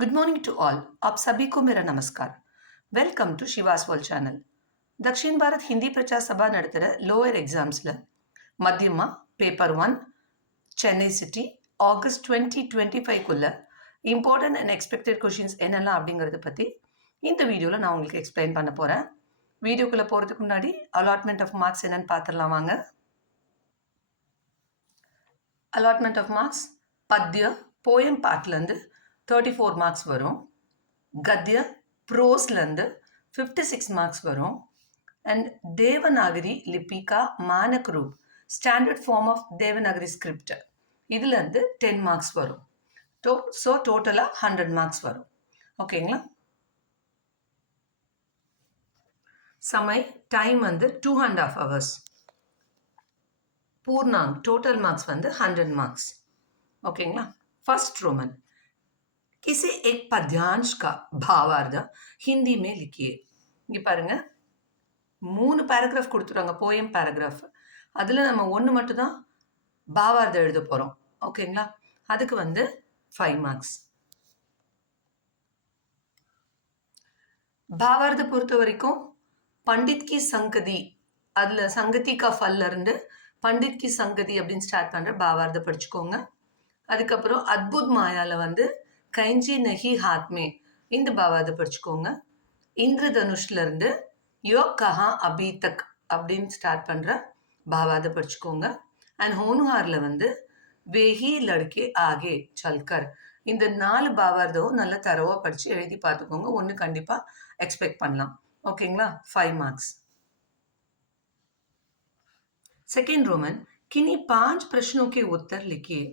Good morning to all. आप सभी को मेरा नमस्कार। Welcome to Shivas world channel. Dakshin Bharat Hindi Prachar Sabha நடத்துகிற லோயர் எக்ஸாம்ஸில் மத்தியமாக பேப்பர் 1 சென்னை சிட்டி ஆகஸ்ட் 2025க்குள்ள இம்பார்ட்டன்ட் அண்ட் எக்ஸ்பெக்டட் கொஷின்ஸ் என்னெல்லாம் அப்படிங்கிறத பற்றி இந்த வீடியோவில் நான் உங்களுக்கு எக்ஸ்பிளைன் பண்ண போகிறேன். வீடியோக்குள்ளே போகிறதுக்கு முன்னாடி அலாட்மெண்ட் ஆஃப் மார்க்ஸ் என்னென்னு பார்த்துடலாம் வாங்க. அலாட்மெண்ட் ஆஃப் மார்க்ஸ் பத்ய போயம் பார்ட்லேருந்து 34 மார்க்ஸ் வரும். கத்ய ப்ரோஸ்லேருந்து 56 மார்க்ஸ் வரும். அண்ட் தேவநாகரி லிபிகா மானக் ரூப் standard form of Devanagari script இதுலேருந்து 10 மார்க்ஸ் வரும். ஸோ டோட்டலாக 100 மார்க்ஸ் வரும். ஓகேங்களா? சமை டைம் வந்து 2.5 hours. பூர்ணாங் டோட்டல் மார்க்ஸ் வந்து 100 மார்க்ஸ். ஓகேங்களா? फर्स्ट रोमन किसी एक पद्यांश का भावार्थ हिंदी में लिखिए. இங்கே பாருங்க 3 பேராகிராஃப் கொடுத்துருவாங்க, போயம் பேராகிராஃப். அதில் நம்ம ஒன்று மட்டும்தான் பாவார்த்தம் எழுத போகிறோம். ஓகேங்களா? அதுக்கு வந்து 5 மார்க்ஸ். பாவார்த்த பொறுத்த வரைக்கும் பண்டித் கி சங்கதி, அதில் சங்கதி கா ஃபல்ல இருந்து பண்டித் கி சங்கதி அப்படின்னு ஸ்டார்ட் பண்ணுற பாவார்த்த படிச்சுக்கோங்க. அதுக்கப்புறம் அத்புத் மாயால வந்து கைஞ்சி நஹி ஹாத்மே இந்த பாவார்த்த படிச்சுக்கோங்க. இந்திரதனுஷ்ல இருந்து யோ கஹா அபி தக் அப்படின்னு ஸ்டார்ட் பண்ணுற பாவார்த்த படிச்சுக்கோங்க. அண்ட் ஹோனுஹாரில் வந்து வேஹி லடுக்கே ஆகே சல்கர் இந்த 4 பாவார்த்தமும் நல்லா தரவாக படித்து எழுதி பார்த்துக்கோங்க. ஒன்று கண்டிப்பாக எக்ஸ்பெக்ட் பண்ணலாம். ஓகேங்களா? 5 மார்க்ஸ். सेकेंड रोमन किन्हीं 5 प्रश्नों के उत्तर लिखिए.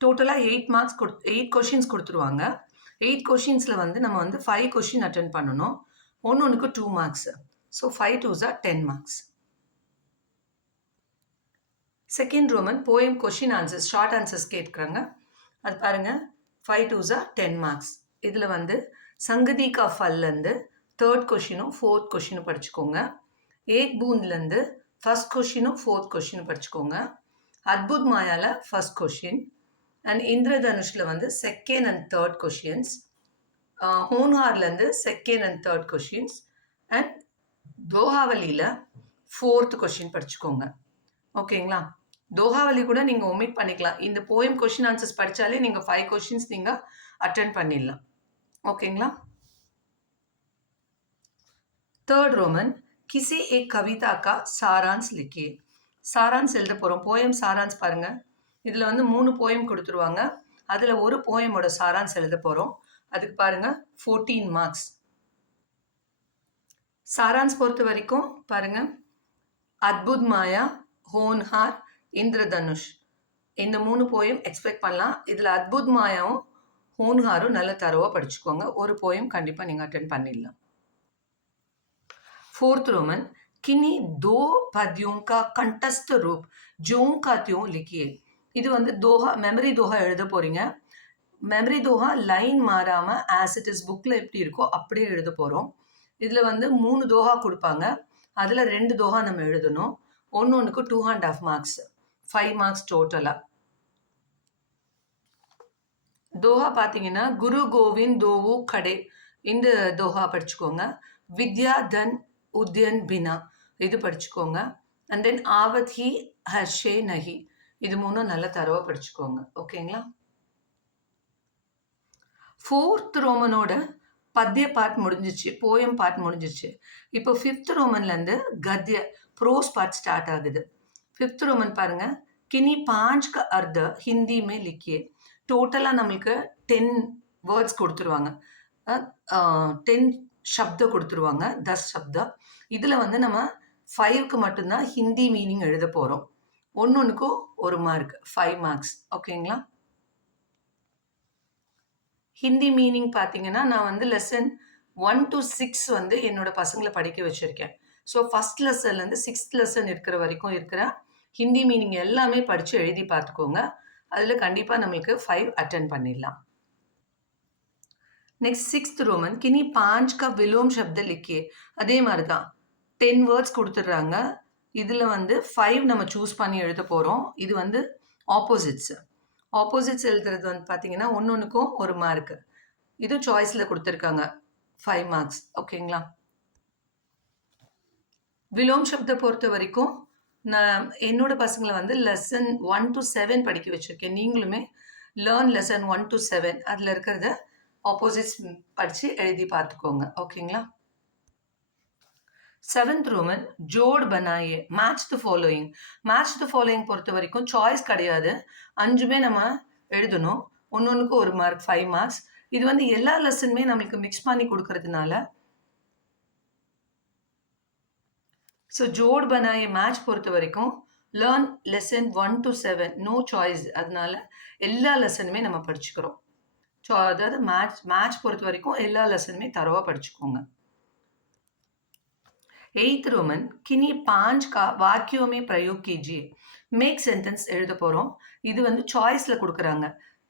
டோட்டலாக 8 மார்க்ஸ் 8 கொஷின்ஸ் கொடுத்துருவாங்க. 8 கொஷின்ஸில் வந்து நம்ம வந்து 5 கொஷின் அட்டன் பண்ணணும். ஒன்றுக்கு 2 marks. So 5 2s are 10 marks. Second Roman poem question answers short answers கேட்குறாங்க. அது பாருங்கள், 5 2s are 10 மார்க்ஸ். இதில் வந்து சங்கதி கா ஃபல்லேருந்து 3rd கொஷினும் 4th கொஷினும் படிச்சுக்கோங்க. ஏக் பூந்த்லேருந்து 1st கொஷினும் 4th கொஷினும் படிச்சுக்கோங்க. அத்புத் மாயால 1st கொஷின். அண்ட் இந்திரதனுஷில் வந்து 2nd and 3rd கொஷின்ஸ். ஹோன்ஹார்லேருந்து 2nd and 3rd questions. And தோஹாவலியில் 4th கொஷின் படிச்சுக்கோங்க. ஓகேங்களா? தோஹாவலி கூட நீங்கள் ஒமிட் பண்ணிக்கலாம். இந்த போயம் கொஷின் ஆன்சர்ஸ் படித்தாலே நீங்கள் 5 கொஷின்ஸ் நீங்கள் அட்டென்ட் பண்ணிடலாம். ஓகேங்களா? थर्ड रोमन किसी एक कविता का सारांश लिखिए. சாரான்ஸ் எழுத போகிறோம். போயம் சாரான்ஸ் பாருங்கள். இதில் வந்து 3 போயம் கொடுத்துருவாங்க. அதில் ஒரு போயமோட சாரான்ஸ் எழுத போகிறோம். அதுக்கு பாருங்கள் 14 மார்க்ஸ். சாரான்ஸ் பொறுத்த வரைக்கும் பாருங்கள், அத்புத் மாயா, ஹோன்ஹார், இந்திரதனுஷ் இந்த 3 போயம் எக்ஸ்பெக்ட் பண்ணலாம். இதில் அத்புத் மாயாவும் ஹோன்ஹாரும் நல்ல தரவாக படிச்சுக்கோங்க. ஒரு போயம் கண்டிப்பாக நீங்கள் அட்டென்ட் பண்ணிடலாம். फोर्थ रोमन किन्हीं 2 पद्यों का कंठस्थ रूप ज्यों का त्यों लिखिए. இது வந்து தோஹா மெமரி தோஹா எழுத போகிறீங்க. மெமரி தோஹா லைன் மாறாமல் ஆஸ் இட் இஸ் புக்கில் எப்படி இருக்கோ அப்படியே எழுத போகிறோம். இதில் வந்து 3 தோஹா கொடுப்பாங்க. அதில் 2 தோஹா நம்ம எழுதணும். ஒன்றுக்கு 2.5 மார்க்ஸ். 5 மார்க்ஸ் டோட்டலாக. தோஹா பார்த்தீங்கன்னா குரு கோவிந்த் தோவு கடே இந்த தோஹா படிச்சுக்கோங்க. வித்யா தன் உத்யன் பினா இது படிச்சுக்கோங்க. அண்ட் தென் ஆவத் ஹி ஹர்ஷே நஹி இது 3 நல்ல தரவாக படிச்சுக்கோங்க. ஓகேங்களா? 4th ரோமனோட பத்திய பார்ட் முடிஞ்சிச்சு, போயம் பார்ட் முடிஞ்சிச்சு. இப்போ 5th ரோமன்லேருந்து கத்ய ப்ரோஸ் பார்ட் ஸ்டார்ட் ஆகுது. 5th ரோமன் பாருங்க, கினி 5 का अर्थ हिंदी में लिखिए. டோட்டலாக நம்மளுக்கு 10 வேர்ட்ஸ் கொடுத்துருவாங்க. 10 சப்த கொடுத்துருவாங்க, 10 சப்தா. இதில் வந்து நம்ம 5க்கு மட்டும்தான் ஹிந்தி மீனிங் எழுத போகிறோம். ஒன்றுக்கு 1 மார்க், 5 மார்க்ஸ். ஓகேங்களா? ஹிந்தி மீனிங் பார்த்தீங்கன்னா நான் வந்து லெசன் 1 to 6 வந்து என்னோட பசங்களை படிக்க வச்சுருக்கேன். ஸோ ஃபஸ்ட் லெசன்லேருந்து 6th லெசன் இருக்கிற வரைக்கும் இருக்கிற ஹிந்தி மீனிங் எல்லாமே படித்து எழுதி பார்த்துக்கோங்க. அதில் கண்டிப்பாக நம்மளுக்கு 5 அட்டென்ட் பண்ணிடலாம். नेक्स्ट 6th रोमन किन्हीं 5 का विलोम शब्द लिखिए. அதே மாதிரி தான் 10 வேர்ட்ஸ் கொடுத்துட்றாங்க. இதில் வந்து 5 நம்ம சூஸ் பண்ணி எழுத போகிறோம். இது வந்து ஆப்போசிட்ஸ். ஆப்போசிட்ஸ் எழுதுறது வந்து பார்த்தீங்கன்னா ஒன்றுக்கும் 1 மார்க். இது சாய்ஸில் கொடுத்துருக்காங்க 5 மார்க்ஸ். ஓகேங்களா? விலோம் சப்தை பொறுத்த வரைக்கும் நான் என்னோட பசங்களை வந்து லெசன் 1 to 7 படிக்க வச்சுருக்கேன். நீங்களுமே லேர்ன் லெசன் 1 to 7 அதில் இருக்கிறத ஆப்போசிட்ஸ் படித்து எழுதி பார்த்துக்கோங்க. ஓகேங்களா? 7th ரோமன் ஜோட் பனாயே match the following. Match the following பொறுத்த வரைக்கும் சாய்ஸ் கிடையாது, 5மே நம்ம எழுதணும். ஒன்னொன்றுக்கு 1 மார்க், 5 மார்க்ஸ். இது வந்து எல்லா லெசனுமே நம்மளுக்கு மிக்ஸ் பண்ணி கொடுக்கறதுனால ஸோ ஜோட் பனாயே மேட்ச் பொறுத்த வரைக்கும் learn lesson 1 to 7 no choice. அதனால எல்லா லெசனுமே நம்ம படிச்சுக்கிறோம். ஸோ அதாவது மேட்ச் பொறுத்த வரைக்கும் எல்லா லெசனுமே தரவாக படிச்சுக்கோங்க. 8th रोमन किन्हीं 5 का वाक्यों में प्रयोग कीजिए. மேக் சென்டென்ஸ் எழுத போகிறோம். இது வந்து சாய்ஸில் கொடுக்குறாங்க.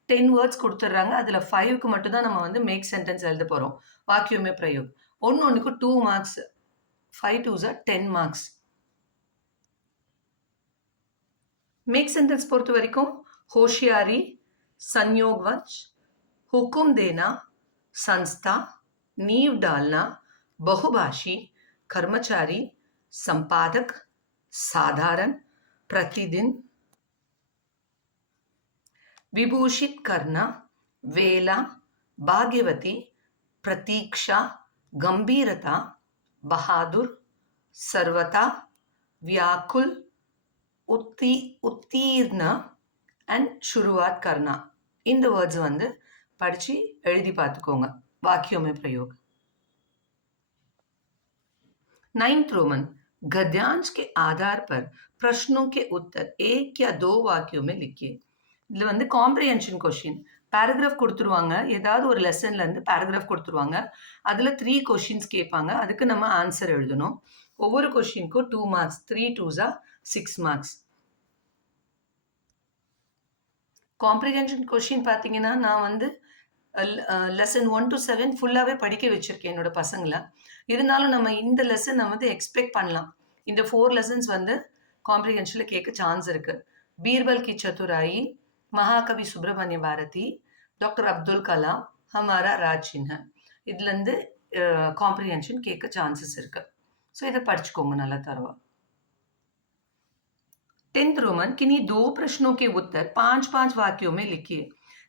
10 வேர்ட்ஸ் கொடுத்துட்றாங்க. அதில் 5க்கு மட்டும் தான் நம்ம வந்து மேக் சென்டென்ஸ் எழுத போகிறோம். வாக்கியமே பிரயோக். ஒன்றுக்கு 2 marks. 5 2s 10 marks. Make sentence பொறுத்த வரைக்கும் होशियारी, संयोगवश, हुक्म देना, संस्था, नींव डालना, बहुभाषी, कर्मचारी, संपादक, साधारण, प्रतिदिन, विभूषित करना, वेला, भाग्यवती, प्रतीक्षा, गंभीरता, बहादुर, सर्वता, व्याकुल, उत्तीर्ण அண்ட் शुरुआत करना. இந்த வேர்ட்ஸ் வந்து படித்து எழுதி பார்த்துக்கோங்க. वाक्यों प्रयोग. 9th रोमन गद्यांश के आधार पर प्रश्नों के उत्तर 1 या 2 वाक्यों में लिखिए. இதில் வந்து காம்ப்ரிஹென்ஷன் கொஷின் பேராகிராஃப் கொடுத்துருவாங்க. ஏதாவது ஒரு லெசன்லேருந்து பேராகிராஃப் கொடுத்துருவாங்க. அதில் 3 கொஷின்ஸ் கேட்பாங்க. அதுக்கு நம்ம ஆன்சர் எழுதணும். ஒவ்வொரு கொஷினுக்கும் 2 marks. 3 2s 6 marks. Comprehension question பார்த்தீங்கன்னா நான் வந்து லெசன் 1 to 7 ஃபுல்லாகவே படிக்க வச்சுருக்கேன் என்னோட பசங்களை. இருந்தாலும் நம்ம இந்த லெசன் நம்ம வந்து எக்ஸ்பெக்ட் பண்ணலாம். இந்த 4 லெசன்ஸ் வந்து காம்ப்ரிஹென்ஷனில் கேட்க சான்ஸ் இருக்குது. பீர்பல் கி சதுராயி, மகாகவி சுப்பிரமணிய பாரதி, டாக்டர் அப்துல் கலாம், ஹமாரா ராஜ் சின்ஹன், இதுலேருந்து காம்ப்ரிஹென்ஷன் கேட்க சான்சஸ் இருக்குது. ஸோ இதை படிச்சுக்கோங்க நல்லா தருவா. 10th रोमन किन्हीं 2 प्रश्नों के उत्तर 5-5 वाक्यों में लिखिए.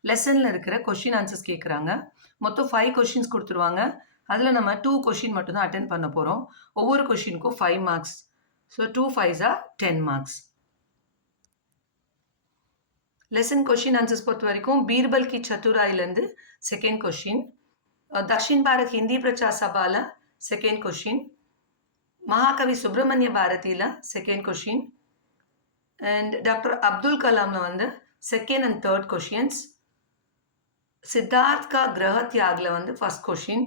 லெசனில் இருக்கிற கொஷின் ஆன்சர்ஸ் கேட்குறாங்க. மொத்தம் 5 கொஷின்ஸ் கொடுத்துருவாங்க. அதில் நம்ம 2 கொஷின் மட்டும்தான் அட்டென்ட் பண்ண போகிறோம். ஒவ்வொரு கொஷினுக்கும் 5 marks. So 2 5s 10 marks. Lesson question answers பொறுத்த வரைக்கும் பீர்பல் கி சத்துராயிலேருந்து செகண்ட் கொஷின், தக்ஷின் பாரத் ஹிந்தி பிரச்சார் சபாவில் செகண்ட் கொஷின், மகாகவி சுப்பிரமணிய பாரதியில் second question, and Dr. Abdul Kalam வந்து second and third questions, Siddharth கா கிரக தியாகில் வந்து ஃபர்ஸ்ட் கொஷின்,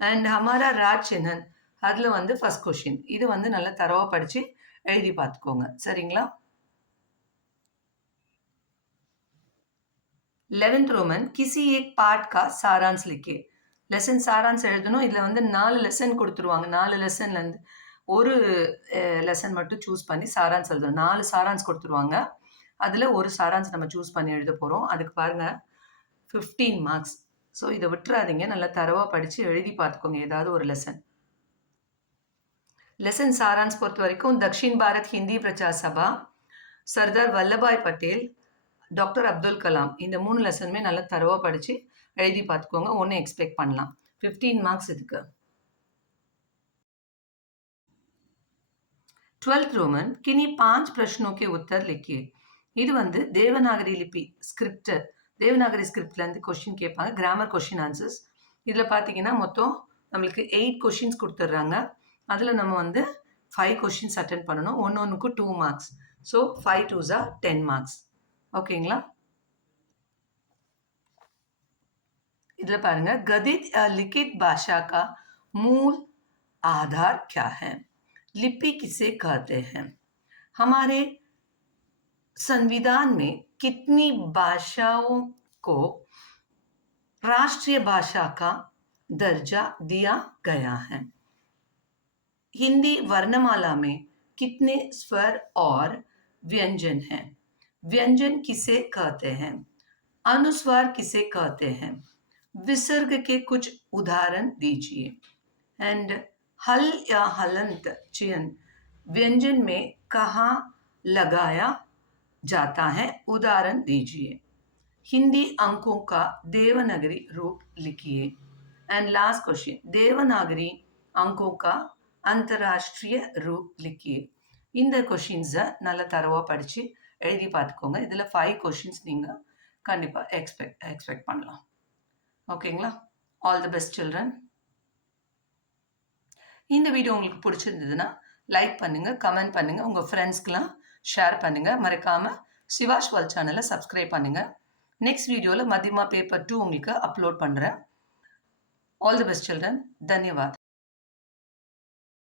அண்ட் ஹமாரா ராஜ் சின்ஹன் அதில் வந்து ஃபர்ஸ்ட் கொஷின். இது வந்து நல்லா தரவாக படித்து எழுதி பார்த்துக்கோங்க. சரிங்களா? 11th रोमन किसी एक पाठ का सारांश लिखिए. லெசன் சாரான்ஸ் எழுதணும். இதில் வந்து 4 லெசன் கொடுத்துருவாங்க. 4 லெசன்லேருந்து ஒரு லெசன் மட்டும் சூஸ் பண்ணி சாரான்ஸ் எழுதணும். 4 சாரான்ஸ் கொடுத்துருவாங்க. அதில் ஒரு சாரான்ஸ் நம்ம சூஸ் பண்ணி எழுத போகிறோம். அதுக்கு பாருங்கள் 15 மார்க்ஸ். ஸோ இதை விட்டுறாதீங்க. நல்லா தரவாக படித்து எழுதி பார்த்துக்கோங்க ஏதாவது ஒரு லெசன். லெசன் சாரான்ஸ் பொறுத்த வரைக்கும் தக்ஷின் பாரத் ஹிந்தி பிரச்சார் சபா, சர்தார் வல்லபாய் பட்டேல், டாக்டர் அப்துல் கலாம், இந்த 3 லெசனுமே நல்லா தரவாக படித்து எழுதி பார்த்துக்கோங்க. ஒன்று எக்ஸ்பெக்ட் பண்ணலாம். 15 மார்க்ஸ் இதுக்கு. 12th रोमन किन्हीं 5 प्रश्नों के उत्तर लिखिए. இது வந்து தேவநாகரி லிபி ஸ்கிரிப்ட். தேவநாகரி ஸ்கிரிப்ட்லேருந்து கொஷின் கேட்பாங்க. Grammar question answers. இதில் பார்த்தீங்கன்னா மொத்தம் நம்மளுக்கு 8 கொஷின்ஸ் கொடுத்துட்றாங்க. அதில் நம்ம வந்து 5 கொஷின்ஸ் அட்டென்ட் பண்ணணும். ஒன்றுக்கு 2 மார்க்ஸ். So 5 2s 10 marks. ஓகேங்களா? इधर पाएंगे गदित या लिखित भाषा का मूल आधार क्या है? लिपि किसे कहते हैं? हमारे संविधान में कितनी भाषाओं को राष्ट्रीय भाषा का दर्जा दिया गया है? हिंदी वर्णमाला में कितने स्वर और व्यंजन हैं? व्यंजन किसे कहते हैं? अनुस्वार किसे कहते हैं? विसर्ग के कुछ उदाहरण दीजिए। एंड हल या हलंत चयन व्यंजन में कहाँ लगाया जाता है, उदाहरण दीजिए। हिंदी अंकों का देवनागरी रूप लिखिए। एंड लास्ट क्वेश्चन, देवनागरी अंकों का अंतर्राष्ट्रीय रूप लिखिए. இந்த கொஷின்ஸை நல்ல தரவாக படித்து எழுதி பார்த்துக்கோங்க. இதில் 5 கொஷின்ஸ் நீங்கள் கண்டிப்பாக எக்ஸ்பெக்ட் பண்ணலாம். ஓகேங்களா? All the best children. இந்த வீடியோ உங்களுக்கு பிடிச்சிருந்ததுன்னா லைக் பண்ணுங்கள், கமெண்ட் பண்ணுங்கள், உங்கள் ஃப்ரெண்ட்ஸ்க்கெலாம் ஷேர் பண்ணுங்கள். மறக்காமல் சிவாஷ் வேர்ல்ட் சேனலை சப்ஸ்கிரைப் பண்ணுங்கள். நெக்ஸ்ட் வீடியோவில் மத்தியமா பேப்பர் 2 உங்களுக்கு அப்லோட் பண்ணுறேன். All the best children. தன்யவாத்.